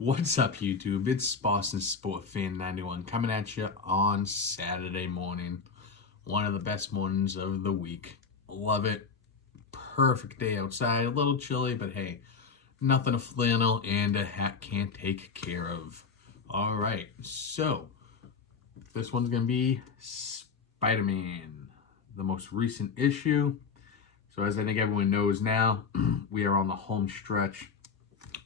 What's up, YouTube? It's Boston Sport Fan 91 coming at you on Saturday morning. One of the best mornings of the week. Love it. Perfect day outside. A little chilly, but hey, nothing a flannel and a hat can't take care of. All right, so this one's going to be Spider-Man, the most recent issue. So as I think everyone knows now, we are on the home stretch.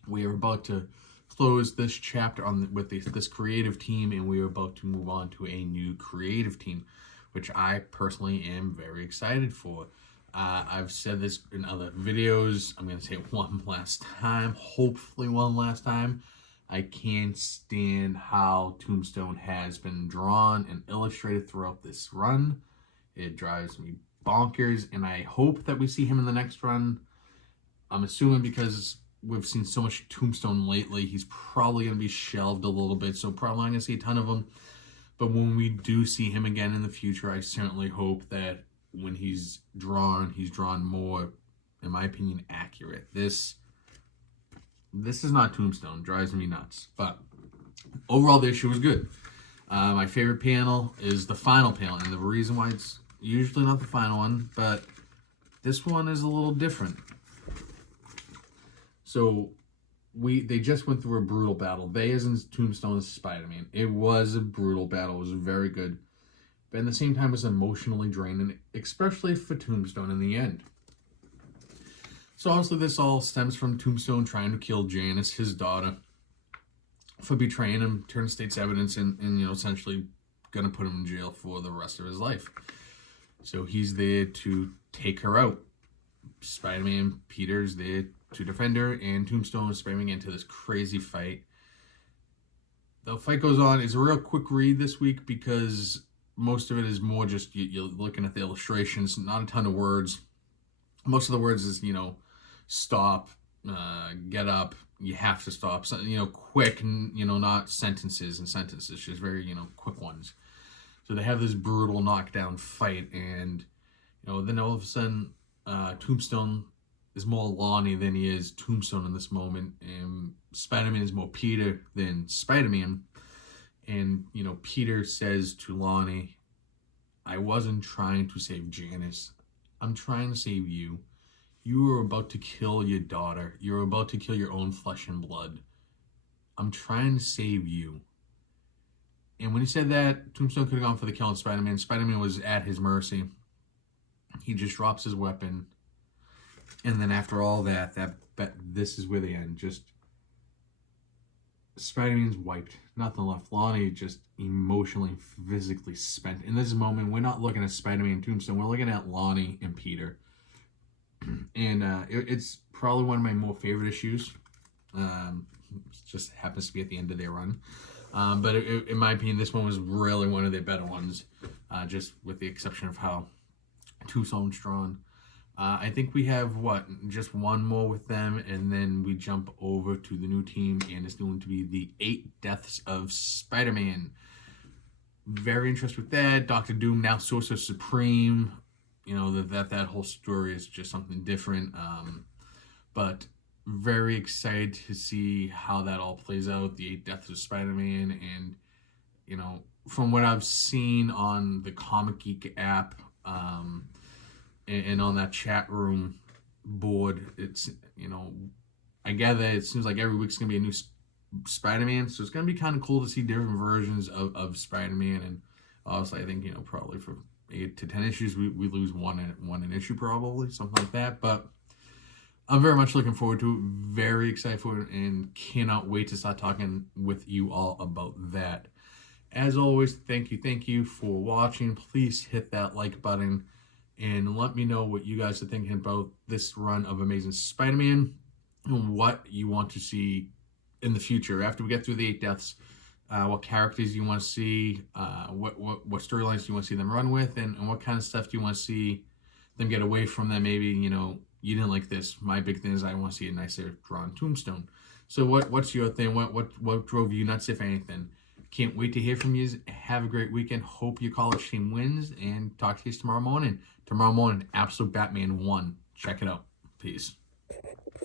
We are about to close this chapter with this creative team, and we are about to move on to a new creative team, which I personally am very excited for. I've said this in other videos. I'm going to say it one last time, hopefully one last time. I can't stand how Tombstone has been drawn and illustrated throughout this run. It drives me bonkers, and I hope that we see him in the next run. I'm assuming because we've seen so much Tombstone lately, he's probably going to be shelved a little bit, so probably not going to see a ton of him. But when we do see him again in the future, I certainly hope that when he's drawn more, in my opinion, accurate. This is not Tombstone. Drives me nuts. But overall, the issue was good. My favorite panel is the final panel, and the reason why it's usually not the final one, but this one is a little different. So they just went through a brutal battle. They, as in Tombstone, as Spider-Man. It was a brutal battle. It was very good. But at the same time, it was emotionally draining, especially for Tombstone in the end. So obviously this all stems from Tombstone trying to kill Janice, his daughter, for betraying him, turn state's evidence, and essentially going to put him in jail for the rest of his life. So he's there to take her out. Spider-Man, Peter's there to defend her, and Tombstone is spamming into this crazy fight. The fight goes on. It's a real quick read this week because most of it is more just you're looking at the illustrations, not a ton of words. Most of the words is, stop, get up, you have to stop, so, quick, not sentences and sentences, just very, quick ones. So they have this brutal knockdown fight, and, then all of a sudden, Tombstone is more Lonnie than he is Tombstone in this moment, and Spider-Man is more Peter than Spider-Man. And, Peter says to Lonnie, I wasn't trying to save Janice. I'm trying to save you. You were about to kill your daughter. You were about to kill your own flesh and blood. I'm trying to save you. And when he said that, Tombstone could have gone for the kill on Spider-Man. Spider-Man was at his mercy. He just drops his weapon. And then after all that, this is where they end. Just Spider-Man's wiped. Nothing left. Lonnie just emotionally, physically spent. In this moment, we're not looking at Spider-Man and Tombstone. We're looking at Lonnie and Peter. And it's probably one of my more favorite issues. It just happens to be at the end of their run. But in my opinion, this one was really one of their better ones. Just with the exception of how Tombstone's drawn. I think we have, just one more with them, and then we jump over to the new team, and it's going to be the 8 Deaths of Spider-Man. Very interested with that. Dr. Doom, now Sorcerer Supreme. That whole story is just something different. But very excited to see how that all plays out, the 8 Deaths of Spider-Man, and, from what I've seen on the Comic Geek app, and on that chat room board, it's, I gather it seems like every week's going to be a new Spider-Man, so it's going to be kind of cool to see different versions of Spider-Man, and obviously I think, probably for 8 to 10 issues, we lose one an issue probably, something like that, but I'm very much looking forward to it, very excited for it, and cannot wait to start talking with you all about that. As always, thank you for watching. Please hit that like button, and let me know what you guys are thinking about this run of Amazing Spider-Man and what you want to see in the future. After we get through the 8 Deaths, what characters you want to see, what storylines do you want to see them run with, and what kind of stuff do you want to see them get away from that maybe, you didn't like this. My big thing is I want to see a nicer drawn Tombstone. So what's your thing? What drove you nuts, if anything? Can't wait to hear from you. Have a great weekend. Hope your college team wins, and talk to you tomorrow morning. Tomorrow morning, Absolute Batman 1. Check it out. Peace.